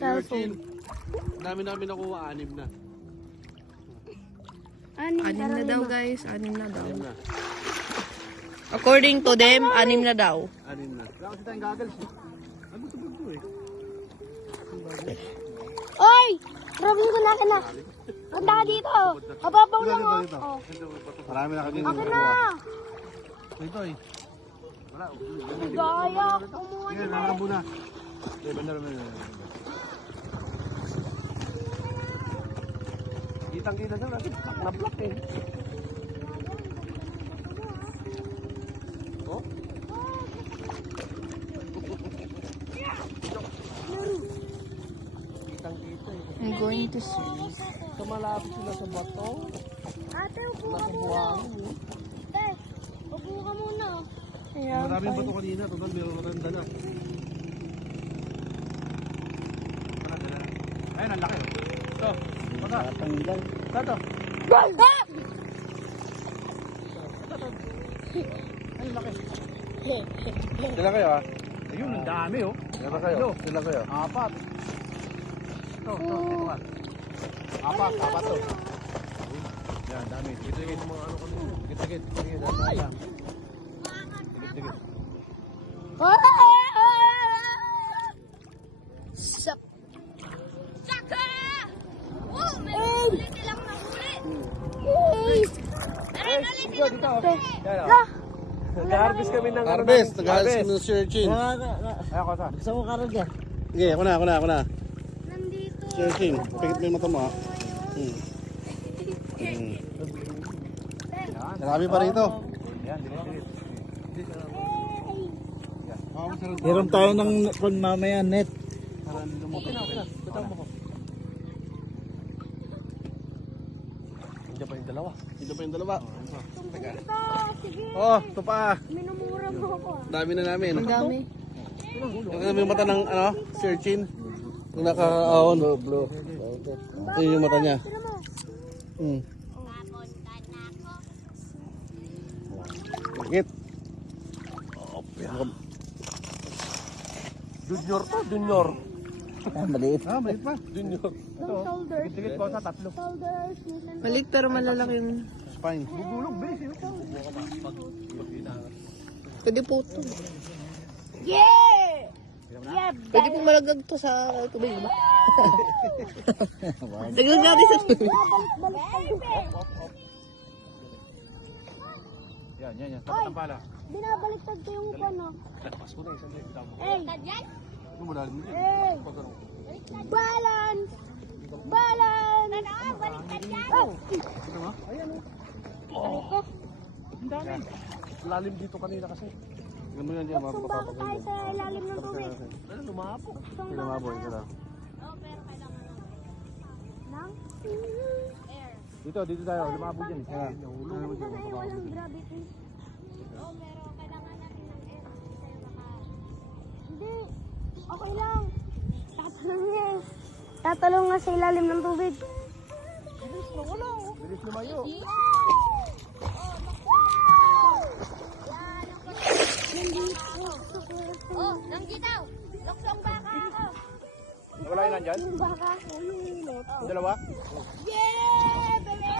cellphone. Dami namin nakuha, 6 na. Anim na daw guys, 6 na daw. 6 na. According to them, 6 na daw. 6 na. Wala kasi tayong goggles. Ano ito ba ito eh? Oy! Grabe ko na kina. Punta ka dito. Mababaw lang oh. Marami na kanina. Akin na. Ito eh. Wala. Gaya. Kumuha Sige, niyo. nalabo na. Okay, bandar mo na. Kitang-kita na natin. Na-block eh. Oh? Kitang-kita eh. I'm going to see. So malapit sila sa bato. Ate, upo ka Nasa muna. buhangin eh. Ate, upo ka muna. Ayan, Maraming bato kanina. Total, meron matanda na. Ayun, ang laki. Ito. Baka. Tatanggal. Tato. Ayun, laki. Sila kayo ah. Ayun, ang dami oh. Sila kayo. Sila kayo. 4. Ito. Ito. Apat to. Yan, dami. Dikit-dikit mga ano kanina. Dikit-dikit. Dikit-dikit. Sup. Saka! Oh, may ulit nilang nahuli. Nag-harvest kami ng Harvest, nag-harvest kami ng searching. Ako sa. Gusto mo karag yan? Sige, ako na. Nandito. Searching. Pikit mo yung mata mo ha. Marami pa rito. Yan, dikit-dikit. Meron tayo ng mamaya net. Okay na. Bitaw mo ko. Hindi pa yung dalawa. Ito, sige. Oh, ito pa. Minumura mo ako. Dami na namin. ang dami. Ang dami yung mata ng searching. Yung naka-ahon. Blue. Ito yung mata niya. Tira mo. Pikit. Junior to, junior. Maliit. Maliit pa. Junior. Yung shoulders. Dikit ko sa 3. Shoulders. minsan. Maliit pero malalaki yung... Spine. Gugulog, bilis yun. Pwede po ito. Yeah! Yeah, Pwede po malagag to sa tubig, ba? Laglag natin sa tubig. Yan. Tapos ang pala. binabaliktad ko yung ano. Pas ko na isang dito. Hey! Ano mo dahil mo dyan? Hey! Balance! Balance! Ano? Baliktad yan! Oh! Ito mo? Ayan o. Ang dami. Lalim dito kanina kasi. Ganun mo yan dyan. Sumba ko tayo sa ilalim ng tubig. Ano, lumapok. Sumba ka Maboy ka tayo. lang. Nang? Dito tayo. Lumapok dyan. Nahulog. Sana ay walang gravity. Oo, pero kailangan natin ng air. Hindi. Okay lang. Tatalong nga sa ilalim ng tubig. Bilis lumayo. Oh, nanggitaw. Luksong baka ako. Wala yun nandyan? Yung baka. Yung Dalawa? Yeah!